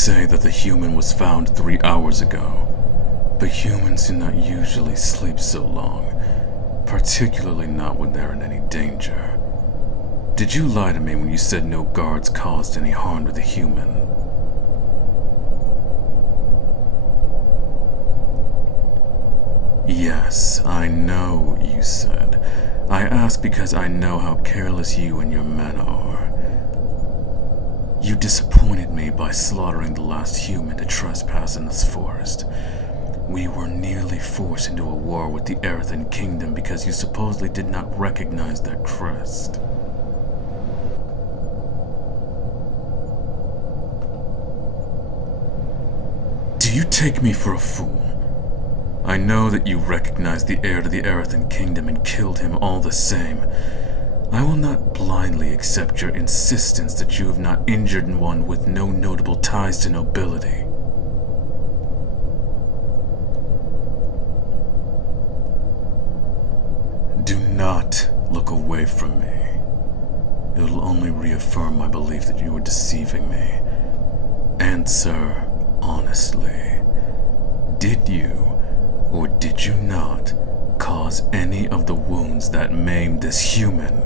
say that the human was found 3 hours ago, but humans do not usually sleep so long, particularly not when they're in any danger. Did you lie to me when you said no guards caused any harm to the human? Yes, I know, you said. I ask because I know how careless you and your men are. You disappointed me by slaughtering the last human to trespass in this forest. We were nearly forced into a war with the Elven kingdom because you supposedly did not recognize their crest. Do you take me for a fool? I know that you recognized the heir to the Elven kingdom and killed him all the same. I will not blindly accept your insistence that you have not injured one with no notable ties to nobility. Do not look away from me. It will only reaffirm my belief that you were deceiving me. Answer honestly. Did you, or did you not, cause any of the wounds that maimed this human?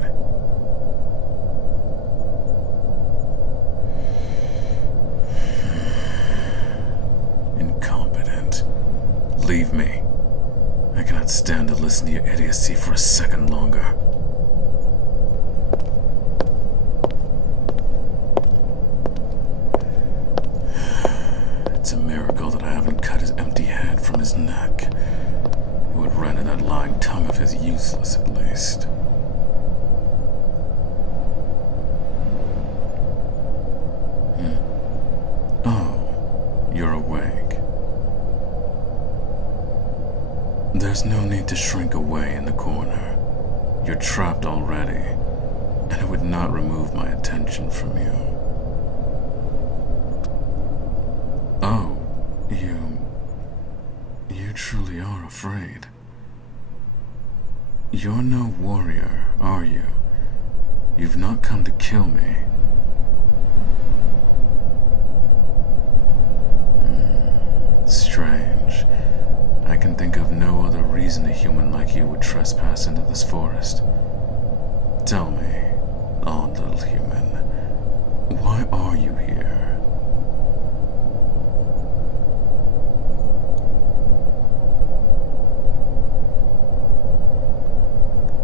Incompetent. Leave me. I cannot stand to listen to your idiocy for a second longer. It's a miracle that I haven't cut his empty head from his neck. It would render that lying tongue of his useless, at least. Oh, you're awake. There's no need to shrink away in the corner. You're trapped already, and it would not remove my attention from you. Oh, you truly are afraid. You're no warrior, are you? You've not come to kill me. Strange. I can think of no other reason a human like you would trespass into this forest. Tell me, odd little human, why are you here?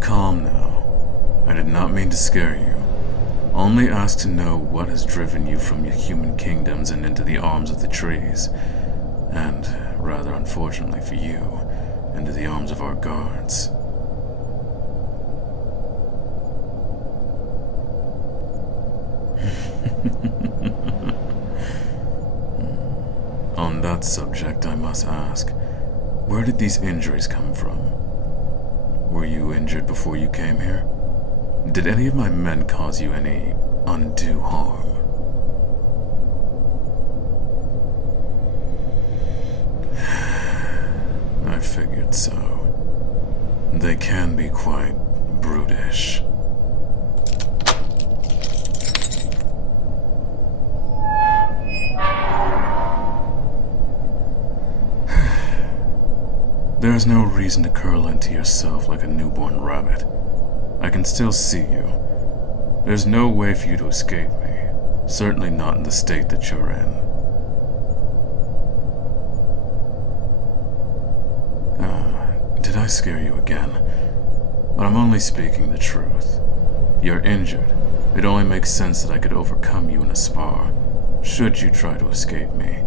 Calm now. I did not mean to scare you. Only asked to know what has driven you from your human kingdoms and into the arms of the trees. And, rather unfortunately for you, into the arms of our guards. On that subject, I must ask, where did these injuries come from? Were you injured before you came here? Did any of my men cause you any undue harm? I figured so. They can be quite brutish. There's no reason to curl into yourself like a newborn rabbit. I can still see you. There's no way for you to escape me. Certainly not in the state that you're in. Did I scare you again? But I'm only speaking the truth. You're injured. It only makes sense that I could overcome you in a spar, should you try to escape me.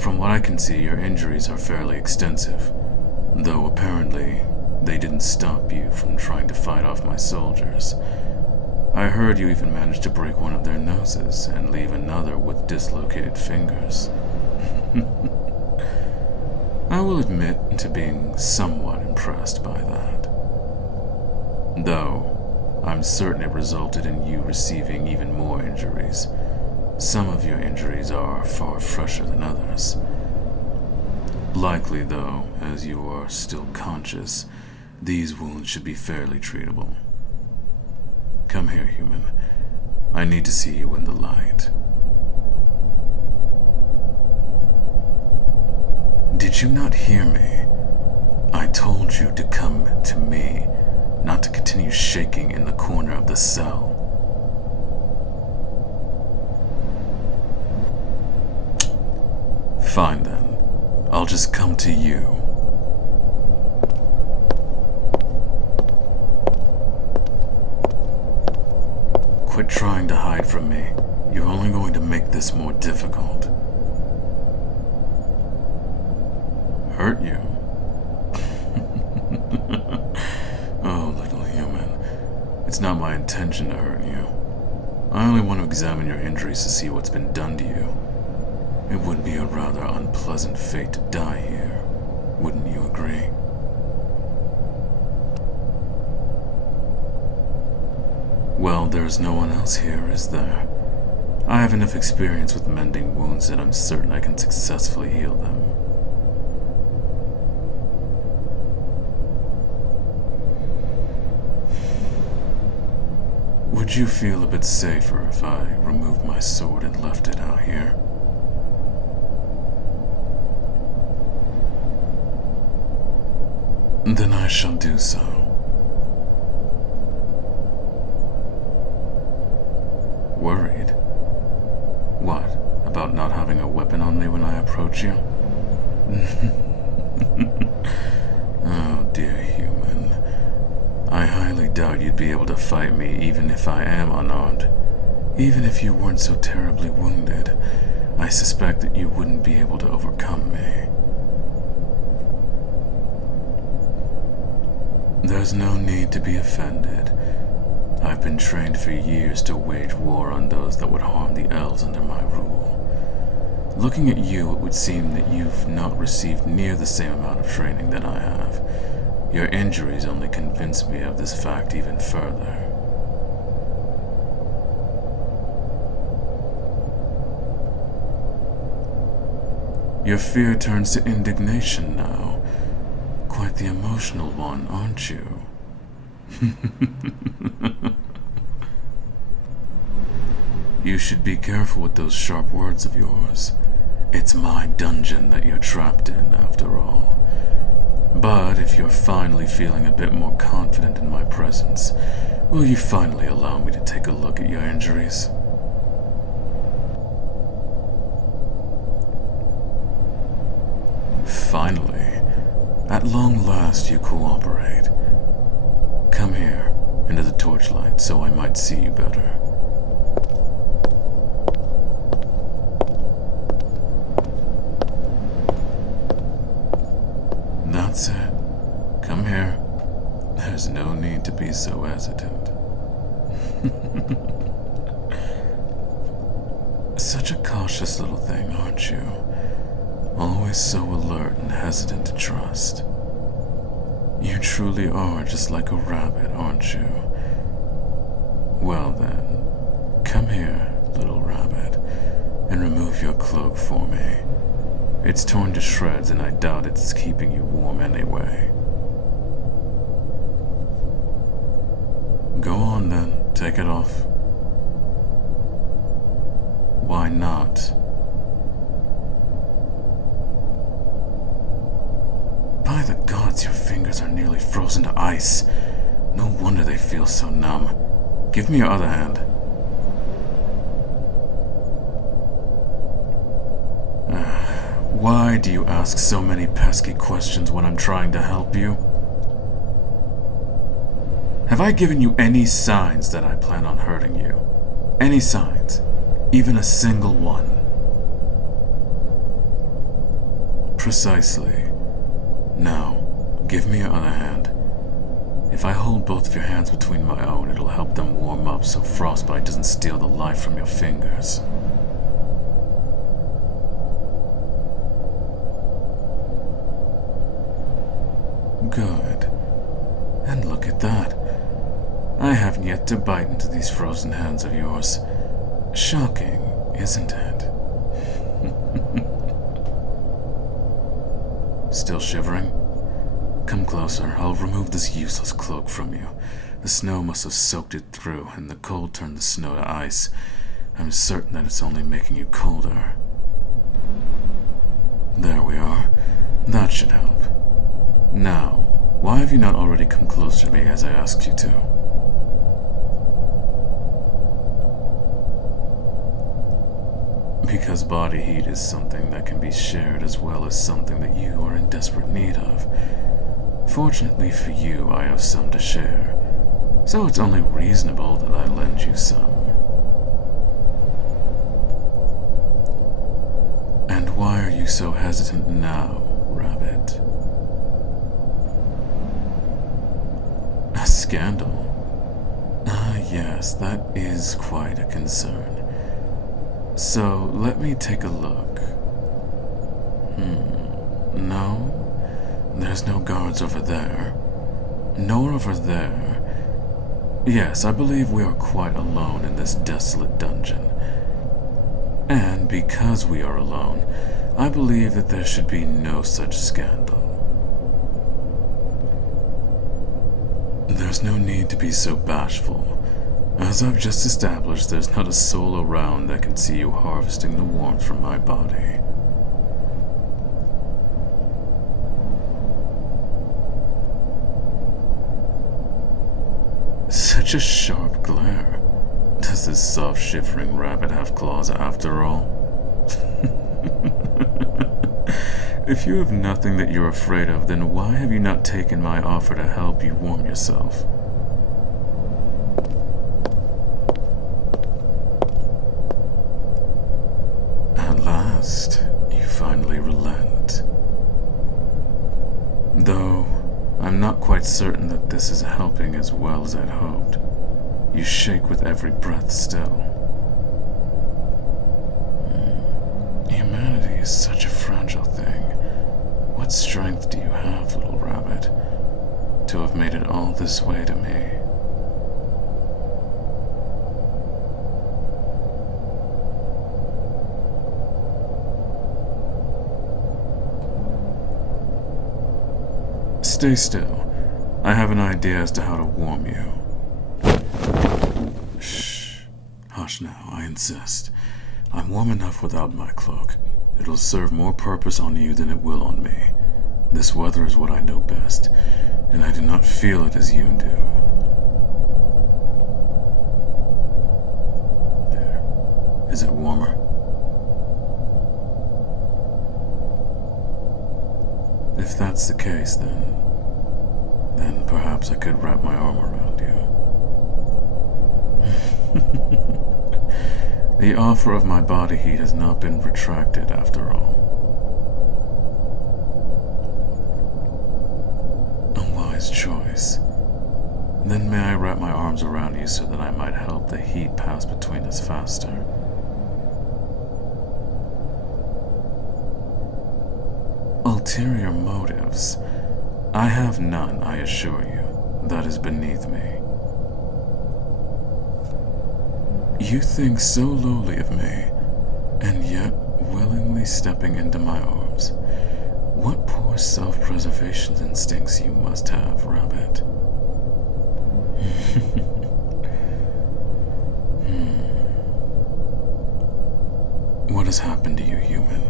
From what I can see, your injuries are fairly extensive, though apparently they didn't stop you from trying to fight off my soldiers. I heard you even managed to break one of their noses and leave another with dislocated fingers. I will admit to being somewhat impressed by that. Though, I'm certain it resulted in you receiving even more injuries. Some of your injuries are far fresher than others. Likely, though, as you are still conscious, these wounds should be fairly treatable. Come here, human. I need to see you in the light. Did you not hear me? I told you to come to me, not to continue shaking in the corner of the cell. Fine then, I'll just come to you. Quit trying to hide from me. You're only going to make this more difficult. Hurt you? Oh, little human. It's not my intention to hurt you. I only want to examine your injuries to see what's been done to you. It would be a rather unpleasant fate to die here. Wouldn't you agree? Well, there's no one else here, is there? I have enough experience with mending wounds that I'm certain I can successfully heal them. Would you feel a bit safer if I removed my sword and left it out here? Then I shall do so. Worried? What, about not having a weapon on me when I approach you? Oh, dear human. I highly doubt you'd be able to fight me even if I am unarmed. Even if you weren't so terribly wounded, I suspect that you wouldn't be able to overcome me. There's no need to be offended. I've been trained for years to wage war on those that would harm the elves under my rule. Looking at you, it would seem that you've not received near the same amount of training that I have. Your injuries only convince me of this fact even further. Your fear turns to indignation now. Quite the emotional one, aren't you? You should be careful with those sharp words of yours. It's my dungeon that you're trapped in, after all. But if you're finally feeling a bit more confident in my presence, will you finally allow me to take a look at your injuries? Finally, at long last you cooperate. Come here, into the torchlight, so I might see you better. That's it. Come here. There's no need to be so hesitant. Such a cautious little thing, aren't you? Always so alert and hesitant to trust. You truly are just like a rabbit, aren't you? Well then, come here, little rabbit, and remove your cloak for me. It's torn to shreds and I doubt it's keeping you warm anyway. Go on then, take it off. Why not? By the gods, your fingers are nearly frozen to ice. No wonder they feel so numb. Give me your other hand. Why do you ask so many pesky questions when I'm trying to help you? Have I given you any signs that I plan on hurting you? Any signs? Even a single one? Precisely. Now, give me your other hand. If I hold both of your hands between my own, it'll help them warm up so frostbite doesn't steal the life from your fingers. Good. And look at that. I haven't yet to bite into these frozen hands of yours. Shocking, isn't it? Still shivering? Come closer. I'll remove this useless cloak from you. The snow must have soaked it through, and the cold turned the snow to ice. I'm certain that it's only making you colder. There we are. Now, why have you not already come closer to me as I asked you to? Because body heat is something that can be shared as well as something that you are in desperate need of. Fortunately for you, I have some to share, so it's only reasonable that I lend you some. And why are you so hesitant now, Rabbit? A scandal? Ah, yes, that is quite a concern. So, let me take a look. No, there's no guards over there. Nor over there. Yes, I believe we are quite alone in this desolate dungeon. And because we are alone, I believe that there should be no such scandal. There's no need to be so bashful. As I've just established, there's not a soul around that can see you harvesting the warmth from my body. Such a sharp glare. Does this soft, shivering rabbit have claws after all? If you have nothing that you're afraid of, then why have you not taken my offer to help you warm yourself? At last, you finally relent. Though, I'm not quite certain that this is helping as well as I'd hoped. You shake with every breath still. Humanity is such a fragile thing. What strength do you have, little rabbit, to have made it all this way to me? Stay still. I have an idea as to how to warm you. Shh. Hush now, I insist. I'm warm enough without my cloak. It'll serve more purpose on you than it will on me. This weather is what I know best, and I do not feel it as you do. There. Is it warmer? If that's the case, then perhaps I could wrap my arm around you. The offer of my body heat has not been retracted after all. A wise choice. Then may I wrap my arms around you so that I might help the heat pass between us faster. Ulterior motives? I have none, I assure you. That is beneath me. You think so lowly of me, and yet willingly stepping into my arms. What poor self-preservation instincts you must have, Rabbit. What has happened to you, human?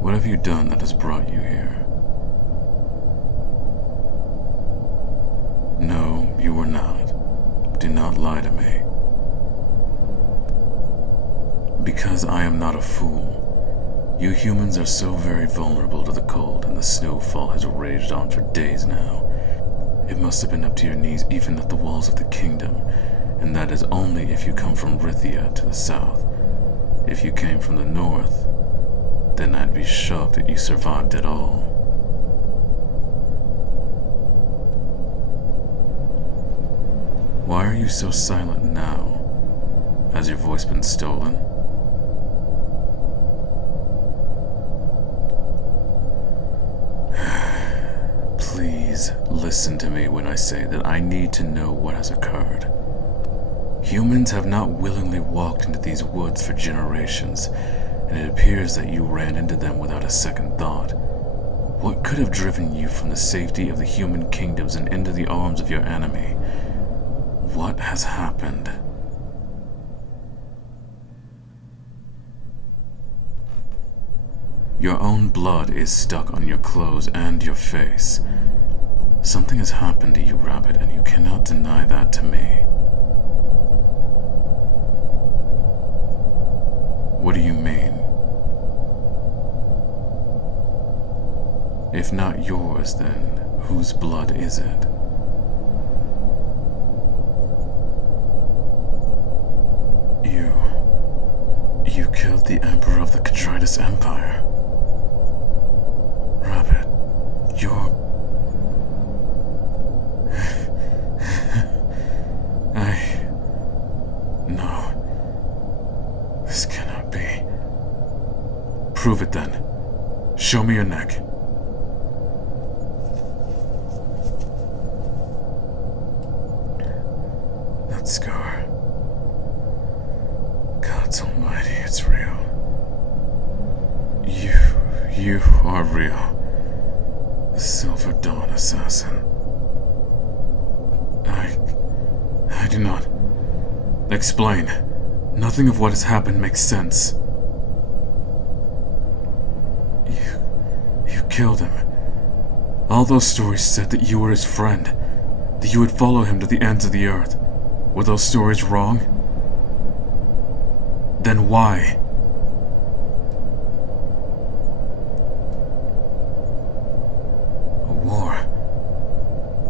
What have you done that has brought you here? No, you were not. Do not lie to me. Because I am not a fool. You humans are so very vulnerable to the cold, and the snowfall has raged on for days now. It must have been up to your knees even at the walls of the kingdom, and that is only if you come from Rithia to the south. If you came from the north, then I'd be shocked that you survived at all. Why are you so silent now? Has your voice been stolen? Please listen to me when I say that I need to know what has occurred. Humans have not willingly walked into these woods for generations, and it appears that you ran into them without a second thought. What could have driven you from the safety of the human kingdoms and into the arms of your enemy? What has happened? Your own blood is stuck on your clothes and your face. Something has happened to you, Rabbit, and you cannot deny that to me. What do you mean? If not yours, then whose blood is it? You killed the Emperor of the Detritus Empire. Rabbit, you're... No. This cannot be. Prove it then. Show me your neck. That scar. Gods almighty, it's real. You are real. The Silver Dawn assassin. I do not. Explain. Nothing of what has happened makes sense. You killed him. All those stories said that you were his friend, that you would follow him to the ends of the earth. Were those stories wrong? Then why? A war.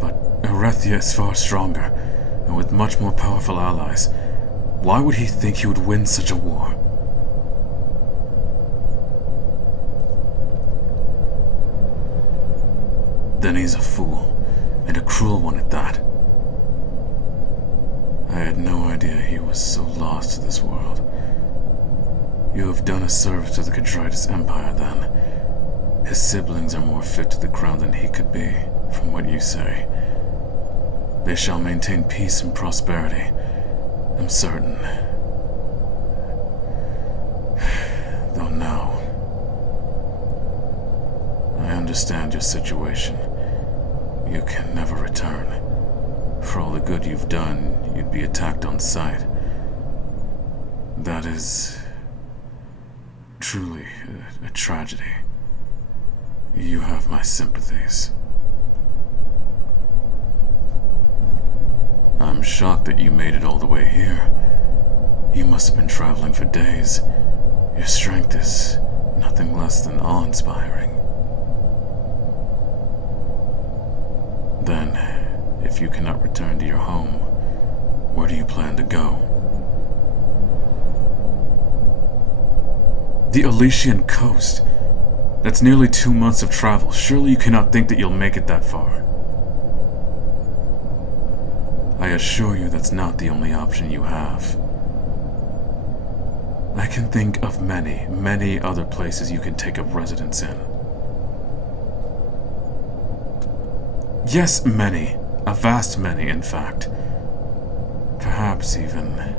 But Erethia is far stronger, and with much more powerful allies. Why would he think he would win such a war? Then he's a fool, and a cruel one at that. I had no idea he was so lost to this world. You have done a service to the Detritus Empire, then. His siblings are more fit to the crown than he could be, from what you say. They shall maintain peace and prosperity, I'm certain. Though now, I understand your situation. You can never return. For all the good you've done, you'd be attacked on sight. That is truly a tragedy. You have my sympathies. I'm shocked that you made it all the way here. You must have been traveling for days. Your strength is nothing less than awe-inspiring. Then, if you cannot return to your home, where do you plan to go? The Elysian coast. That's nearly 2 months of travel. Surely you cannot think that you'll make it that far. I assure you that's not the only option you have. I can think of many, many other places you can take up residence in. Yes, many. A vast many, in fact. Perhaps even...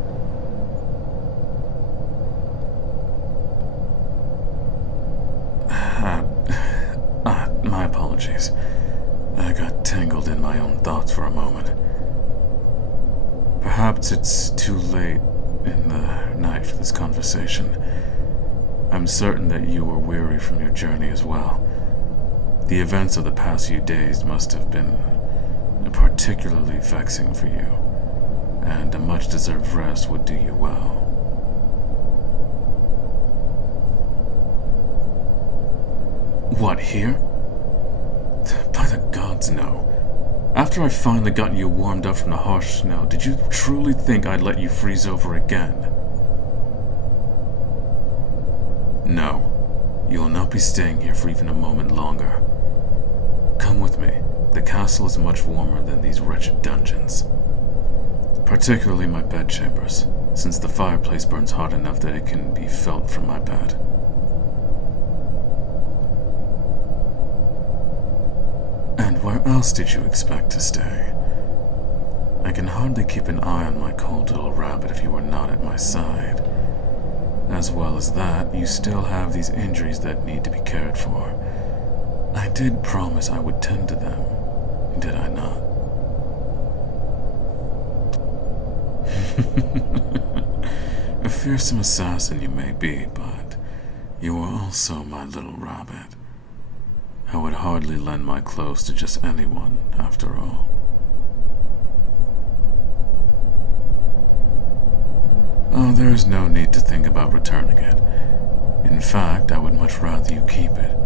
my apologies. I got tangled in my own thoughts for a moment. Perhaps it's too late in the night for this conversation. I'm certain that you were weary from your journey as well. The events of the past few days must have been particularly vexing for you, and a much-deserved rest would do you well. What, here? By the gods, no. After I finally got you warmed up from the harsh snow, did you truly think I'd let you freeze over again? No, you will not be staying here for even a moment longer. Come with me. The castle is much warmer than these wretched dungeons. Particularly my bedchambers, since the fireplace burns hot enough that it can be felt from my bed. And where else did you expect to stay? I can hardly keep an eye on my cold little rabbit if you were not at my side. As well as that, you still have these injuries that need to be cared for. I did promise I would tend to them, did I not? A fearsome assassin you may be, but You are also my little rabbit. I would hardly lend my clothes to just anyone, after all. Oh, there is no need to think about returning it. In fact, I would much rather you keep it.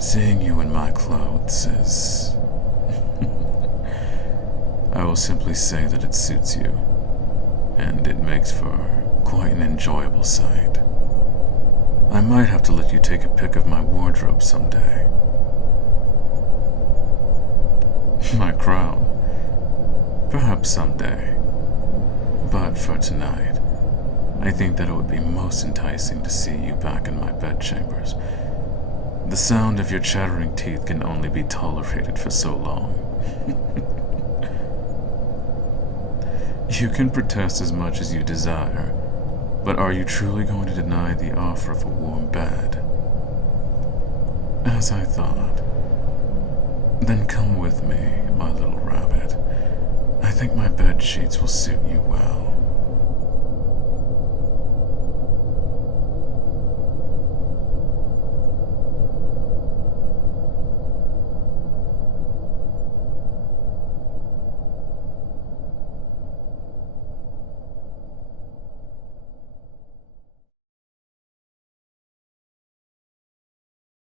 Seeing you in my clothes is... I will simply say that it suits you, and it makes for quite an enjoyable sight. I might have to let you take a pic of my wardrobe someday. My crown. Perhaps someday. But for tonight, I think that it would be most enticing to see you back in my bedchambers. The sound of your chattering teeth can only be tolerated for so long. You can protest as much as you desire, but are you truly going to deny the offer of a warm bed? As I thought. Then come with me, my little rabbit. I think my bed sheets will suit you well.